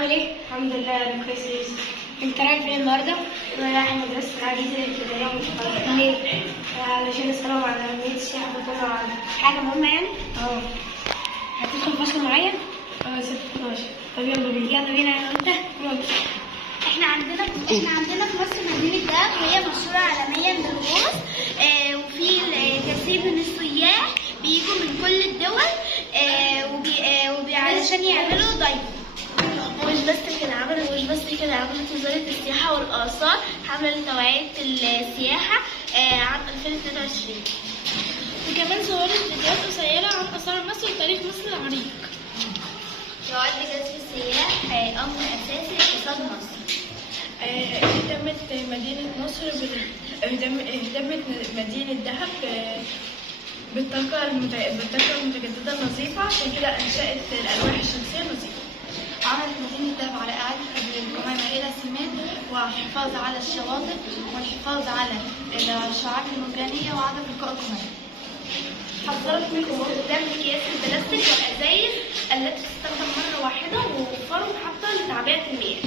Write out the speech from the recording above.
عامل ايه؟ الحمد لله انا كويس يا يوسف. انت رايح فين النهارده؟ انا رايح مدرسة العزيزة الابتدائية ليه؟ علشان اسألهم عن أهمية السياحة في الوطن العربي. حاجة مهمة يعني؟ اه. هتدخل فصل معين؟ اه 6/12. طب يلا بينا. يلا بينا انا وانت. يلا. احنا عندنا في مصر مدينة دهب، وهي مشهورة عالميا بالغوص. وفي كثير من السياح بيجوا من كل الدول علشان يعملوا دايفنج. ومش بس كده عملت وزارة السياحة والآثار حملة لتوعية السياحة عام 2022. وكمان صورت فيديوهات قصيرة عن آثار مصر وتاريخ مصر العريق. يعد جذب السياح أمر أساسي لاقتصاد مصر. اهتمت مدينة دهب بالطاقة المتجددة النظيفة، عشان كده أنشأت الألواح الشمسية النظيفة. عملت مدينة دهب على إعادة تدوير القمامة إلى سماد، والحفاظ على الشواطئ، والحفاظ على الشعاب المرجانية، وعدم بقاء القمامة. حذرت من استخدام أكياس البلاستيك والأزايز التي تستخدم مرة واحدة، ووفروا محطة لتعبئة المياه.